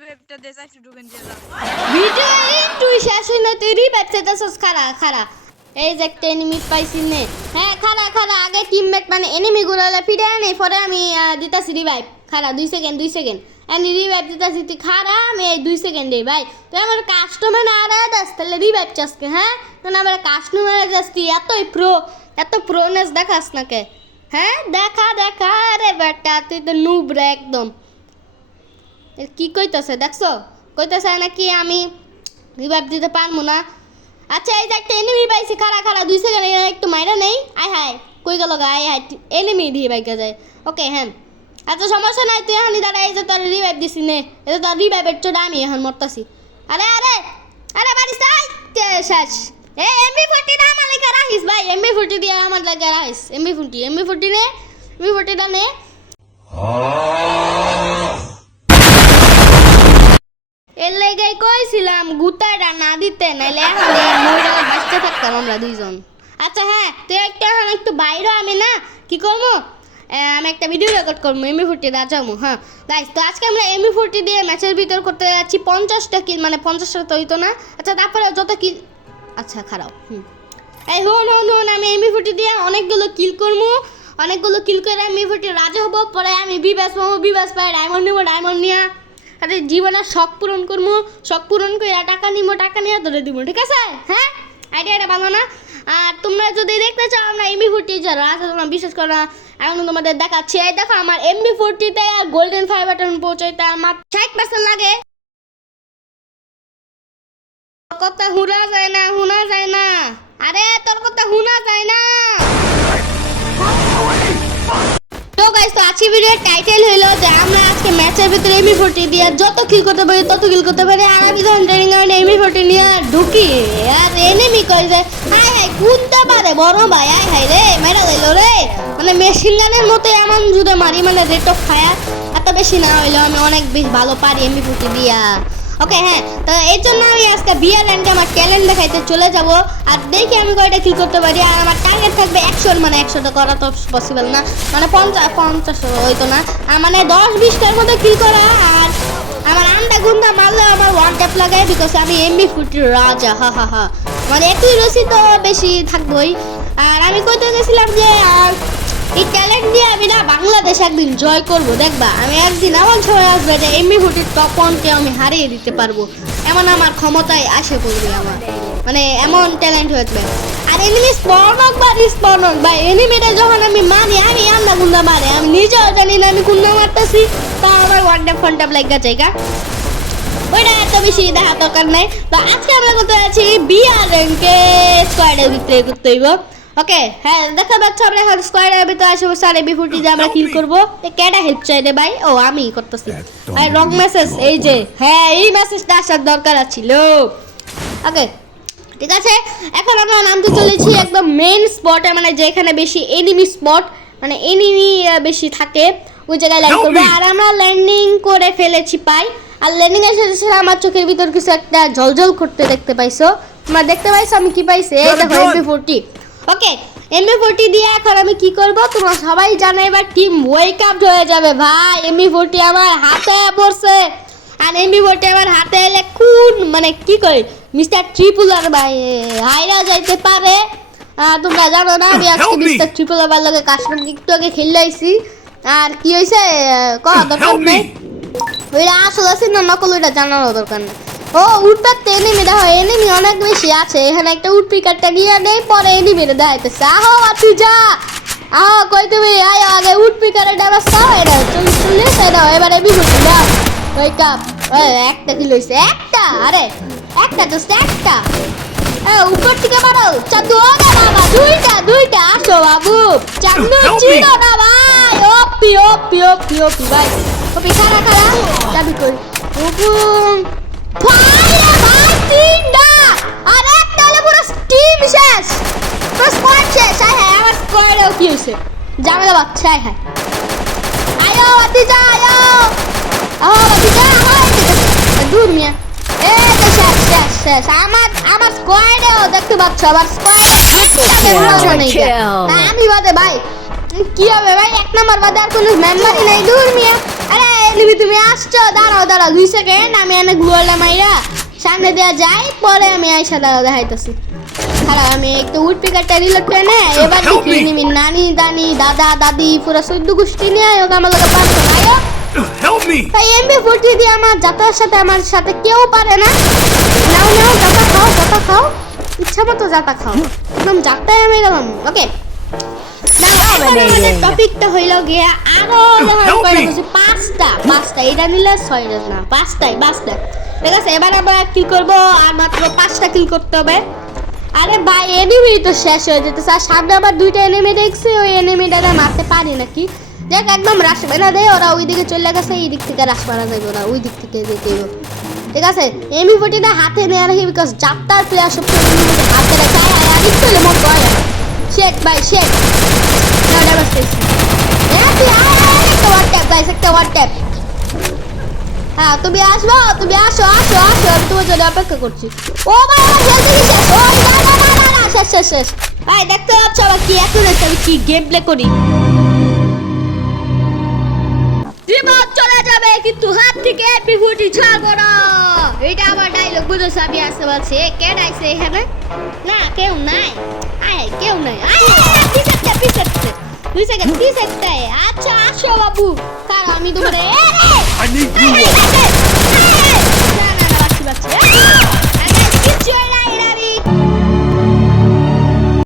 রিভাইভটা দে চাইছি ঢুকেন দিয়ে যা ভিডিও তুই শেষ হই না তুই রিভাইভ চাইতাছস খাড়া খাড়া এই যে একটা এনিমি পাইছি নে হ্যাঁ খাড়া খাড়া আগে টিমমেট মানে এনিমি গুলালে ফিরে আনে পরে আমি দিতাছি রিভাইভ খাড়া 2 সেকেন্ড আমি রিভাইভ দিতাছি তুই খাড়া আমি 2 সেকেন্ডে ভাই তুই আমার কাস্টমার না আরে দাস তাহলে রিভাইভ চাসকে হ্যাঁ তুই আমার কাস্টমার যাস্তি এত প্রোনেস দেখাস না কে হ্যাঁ দেখা রে বেটা তুই তো নুব রে একদম কি কইতাছে দেখছো কইতাছে নাকি আমি রিভাইভ দিতে পারবো না আচ্ছা এই যে একটা এনিমি পাইছি খাড়া 2 সেকেন্ড একটু মাইরা নেই আয় হায় কই গেল গা আয় হায় এনিমি দিয়ে বাইকা যায় ওকে হ্যাঁ আচ্ছা সমস্যা নাই তুই এখন দাঁড়া এই যে তোর রিভাইভ দিছি নে এই যে তোর রিভাইভের চোটা আমি এখন মরতাছি আরে বাড়িস তাই শেষ এ এমবি40 না আমার লাগা রাখিস ভাই এমবি40 দিয়ে আমার লাগা রাখিস এমবি40 নে এমবি40টা নে এর লেগে কইছিলাম গুতাটা না দিতে নাইলে এখন মইরা বাঁচতে থাকতাম আমরা দুইজন আচ্ছা হ্যাঁ তুই একটু বাইরে আমি না কি করবো আমি একটা ভিডিও রেকর্ড করবো এমবি40 রাজামু হ্যাঁ গাইস তো আজকে আমরা এমবি40 দিয়ে ম্যাচের ভিতর করতে যাচ্ছি 50টা কিল মানে 50টা তো হইতো না আচ্ছা তারপরে যত কিল আচ্ছা খারাপ এই হন আমি এমবি40 দিয়ে অনেকগুলো কিল করবো অনেকগুলো কিল করে এমবি40 রাজা হবো পরে আমি বিবাস পাই ডায়মন্ড নিয়ে আরে জীবনের শখ পূরণ করবো শখ পূরণ করে টাকা নিয়ে ধরে দিব ঠিক আছে হ্যাঁ আইডিয়াটা ভালো না আর তোমরা যদি দেখতে চাও আমরা এমবি40 যারা আছে তোমরা বিশ্বাস করো না এখন তোমাদের দেখাচ্ছি এই দেখো আমার এমবি40 আর গোল্ডেন 5 বাটন পৌঁছাইতে আমার 60% লাগে কথা হুনা যায় না আরে তোর কথা হুনা যায় না তো গাইস তো আজকে ভিডিওর টাইটেল হলো যে আমরা আজকে ম্যাচের ভিতরে এমবি40 দিয়ে যত কিল করতে পারি তত কিল করতে পারি আর আমি যখন ট্রেনিং গ্রাউন্ডে এমবি40 নিয়ে ঢুকি আর এনিমি কই যে হাই কোনটা পারে বড় ভাই হাই রে মেরা দিল রে মানে মেশিন গানের মতো এমন জুদে মারি মানে রেট অফ ফায়ার এত বেশি না হইলেও আমি অনেক বেশি ভালো পারি এমবি40 দিয়া ওকে হ্যাঁ তো এই জন্য আমি আজকে বিয়ার র্যাঙ্কে আমার ট্যালেন্ট দেখাইতে চলে যাব আর দেখি আমি কয়টা কিল করতে পারি আর আমার টার্গেট থাকবে 100 মানে 100টা করা তো পসিবল না মানে 50 হইতো না মানে 10-20টার মধ্যে কিল করা আর আমার আন্ডা গুন্ডা মারলে আমার ওয়ান ট্যাপ লাগায় বিকজ আমি এমবি40 রাজা হা মানে একই রসি তো বেশি থাকবই আর আমি কইতে গেছিলাম যে আর এই ট্যালেন্ট দিয়ে আমি না বাংলাদেশ একদিন জয় করব দেখবা আমি একদিন এমন সময় আসবে যে এমবি40 টপ 1 কে আমি হারিয়ে দিতে পারবো এমন আমার ক্ষমতায় আসে পড়বে আমার মানে এমন ট্যালেন্ট হয়েছে আর এনিমি স্পন হোক বা এনিমিটা যখন আমি মারি আমি আন্ডা গুন্ডা মারে আমি নিজেও জানি না আমি কোনটা মারতেছি তা আমার ওয়ান ট্যাপ ফোন ট্যাপ লাগা জায়গা ওইটা এত বেশি দেখা দরকার নাই তো আজকে আমরা করতে যাচ্ছি বিয়ার র্যাঙ্কে স্কোয়াডের ভিতরে করতে হইব ওকে হ্যাঁ দেখা যাচ্ছে আমরা এখন স্কোয়াডের ভিতরে আসবো স্যার এমবি40 দিয়ে আমরা কিল করবো কেডা হেল্প চাই রে ভাই ও আমি করতেছি আর রং মেসেজ এই যে হ্যাঁ এই মেসেজটা আসার দরকার ছিল ওকে ঠিক আছে এখন আমরা নামতে চলেছি একদম মেইন স্পটে মানে যেখানে বেশি এনিমি স্পট মানে এনিমি বেশি থাকে ওই জায়গায় ল্যান্ড করবো আর আমরা ল্যান্ডিং করে ফেলেছি পাই আর ল্যান্ডিং এসে আমার চোখের ভিতর কিছু একটা ঝলঝল করতে দেখতে পাইছো তোমরা দেখতে পাইছো আমি কি পাইছি এই দেখো এমবি40 ওকে এমবি40 দিয়ে এখন আমি কি করব তোমরা সবাই জানো এবার টিম ওয়েক আপ হয়ে যাবে ভাই এমবি40 আমার হাতে পড়ছে আর এমবি40 আমার হাতে এলে কোন মানে কি কই মিস্টার ট্রিপলার ভাই হাইরা যাইতে পারে তোমরা জানো না আমি আজকে মিস্টার ট্রিপলার লগে কাস্টম একটু আগে খেললাইছি আর কি হইছে কথা দরকার নেই ওইটা আসল আছে না নকল ওইটা জানার দরকার নেই ও উঠতে এনিমি দেখো এনিমি অনেক বেশি আছে এখানে একটা উড পিকারটা নিয়ে নেই পরে এনিমি দেখাইতেছে আহো তুই যা আহো কই তুমি আয় আগে উড পিকারে ডাবাস খাও এটা চলে দাও এবারে এমবি40 দাও ওই কাপ একটা কিল হইছে একটা আরে একটা জাস্ট একটা উপর থেকে মারো চান্দু না বাবা দুইটা আসো বাবু চান্দু চিনো না ভাই ওপি ভাই ওপি খারা চাবি কই হুকুম ভাই তিনটা আর একটা হলো পুরো টিম শেষ পুরো স্কোয়াড শেষ হ্যাঁ আমার স্কোয়াডেও কি হইছে জামেলা বাচ্চা হ্যাঁ আয়ো বাতিজা আয়ো দূর মিয়া এই তো শেষ আমার স্কোয়াডেও দেখতে পাচ্ছ আমার স্কোয়াড আমি বাদে ভাই কি হবে ভাই এক নাম্বার বাদে আর কোনো মেম্বারই নাই দূর মিয়া আরে এনিমি তুমি আসছো, দাঁড়াও দাঁড়াও 2 সেকেন্ড, আমি এনে গ্লুয়ালটা মাইরা সামনে দেয়া যাই, পরে আমি আইসা দাঁড়াও দেখাইতেছি। খারাপ, আমি একটু উড পিকারটা রিলোড করে নে, এবার দেখি এনিমি নানি দানি দাদা দাদি পুরো 14 গোষ্ঠী নিয়ে ওকে আমার লগে পারতো না। আয়ো Help me! তাই MP40 দিয়ে আমার জাতার সাথে আমার সাথে কেউ পারে না। নাও নাও জাতা খাও, জাতা খাও, ইচ্ছা মতো জাতা খাও, একদম জাতায় আমি গেলাম। ওকে টপিকটা হইল গিয়া আরো পাঁচটা এটা নিলে 6 না, পাঁচটাই ঠিক আছে। এবার আমরা কি করবো, আর মাত্র 5টা কিল করতে হবে। আরে ভাই এনিমি তো শেষ হয়ে যেতেছে, আর সামনে আবার 2টা এনিমি দেখছি, ওই এনিমিটা মারতে পারি নাকি। দেখ একদম রাশ মেলা দেয়, ওরা ওই দিকে চলে গেছে, এই দিক থেকে রাশ মারা যাবে, ওরা ওই দিক থেকে যেতে হবে। ঠিক আছে, MP40টা হাতে নিয়ে রাখি, বিকজ যাত্রার প্লেয়ার সব হাতে রাখে। আরে চলে মত হয় শেট ভাই শেট না ডাবল স্পেস তুই একটা ওয়ান ট্যাপ গাইস, একটা ওয়ান ট্যাপ। হ্যাঁ তুমি আসো, তুমি আসো আসো আসো, আমি তোমার জন্য অপেক্ষা করছি। ও ভাই আমার হেলথ কি শেষ, ও না শেষ শেষ শেষ। ভাই দেখতে পাচ্ছ আবার কি এখন আমি কি গেম প্লে করি, জীবন চলে যাবে কিন্তু হাত থেকে MP40 ছাড়বো না। এটা আমার ডায়লগ বুঝেছ, আমি আসতে পারছি। কে ডাইছে এখানে? না কেউ নাই, আয় কেউ নাই, আয় পিছাতে 2 সেকেন্ড পিছাতে। আচ্ছা আসো বাবু, কারণ আমি তোমারে I need blue wall. না না না বাচ্চা বাচ্চা